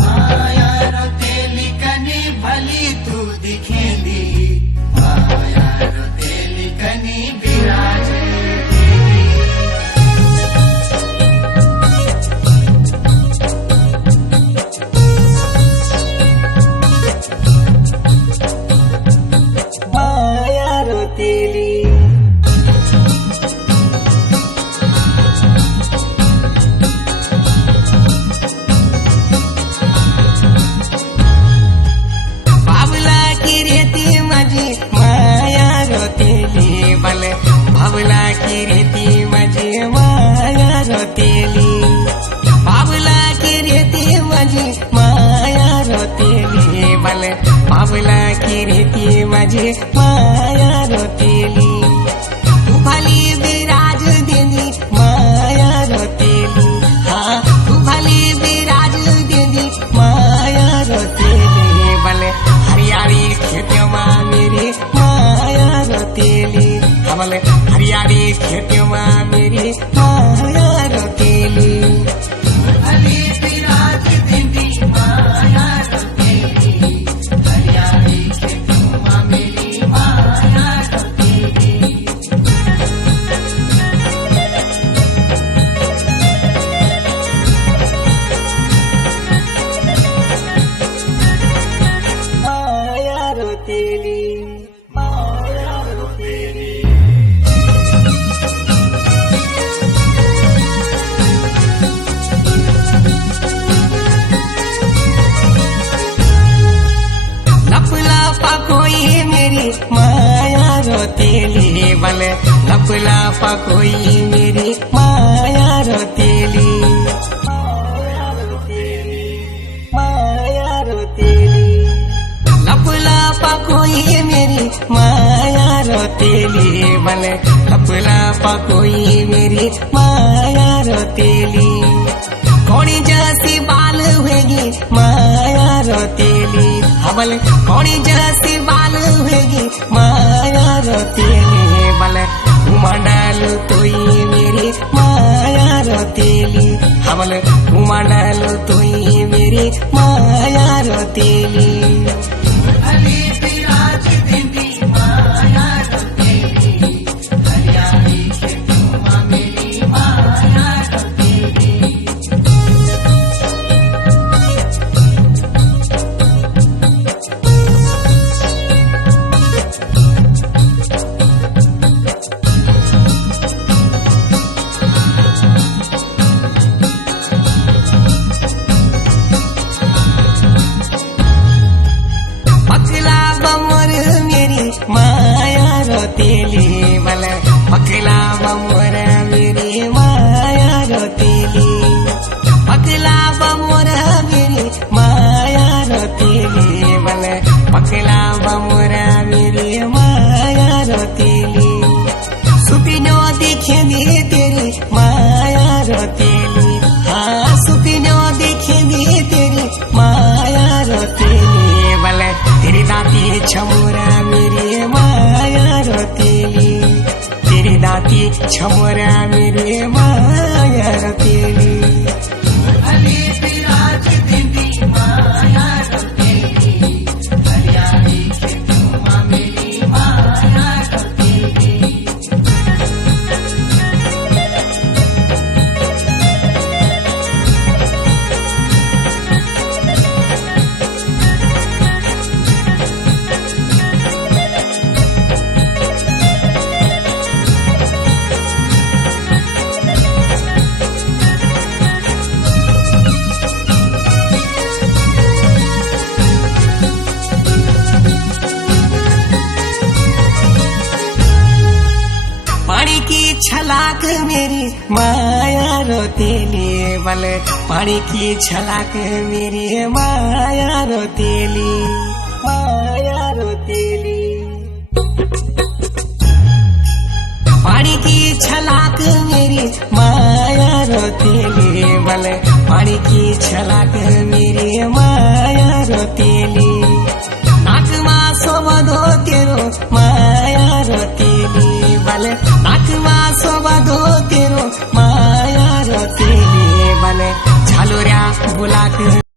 माया रोतेली कनी भली तू दिखेली, माया रोतेली कनी विराजे माया रोतेली बाबला की रेती माझी माया रोतेली बल बाबला की रेती माझी माया रोतेली बाबला की रेती माझी माया रोतेली बल बाबला की रेती माझी माया रोतेली तू भली विराज देनी माया रोतेली हा तू भली विराज देनी माया रोतेली बल हरियाली खेतमा मेरी माया रोतेली हमल हरियाली खेतमा मेरी माया रोतेली भली विराज देनी माया रोतेली, हरियाली खेतमा मेरी माया रोतेली। माया रोतेली माया रोतेली लपला पकोई मेरी माया रोतेली बल लपला पकोई मेरी माया रोतेली माया रोतेली लपला पकोई मेरी माया रोतेली बल लपला पकोई मेरी माया रोतेली कोणी जैसी बाल होगी माया रोतेली हबल कोणी जैसी बाल होगी माया रोतेली बल उमंडल तुई मेरी माया रोतेली हबल उमंडल तुई मेरी माया रोतेली भली विराज देनी माया रोतेली, हरियाली खेतमा मेरी माया रोतेली। पकला बमोर मेरी माया रोतेली बल पकला बमोर मेरी माया रोतेली पकला बमोर मेरी माया रोतेली बल पकला बमोर मेरी माया रोतेली सुपिनो दिखेनी तेरी माया रोतेली हाँ सुपिनो दिखेनी तेरी माया रोतेली बल तेरी दाती छमोरा मेरी माया रोतेली तेरी दाती छमोरा मेरी माया रोतेली भली विराज देनी माया रोतेली, हरियाली खेतमा मेरी माया रोतेली। पानी की छलाक मेरी माया रोतेली बल पानी की छलाक मेरी माया रोतेली माया रोतेली पानी की छलाक मेरी माया रोतेली बल पानी की छलाक मेरी माया रोतेली नाक माँ सोबधो तेरो माया रोतेली बल नाक माँ सोबधो तेरो माया रोतेली बल बुलाक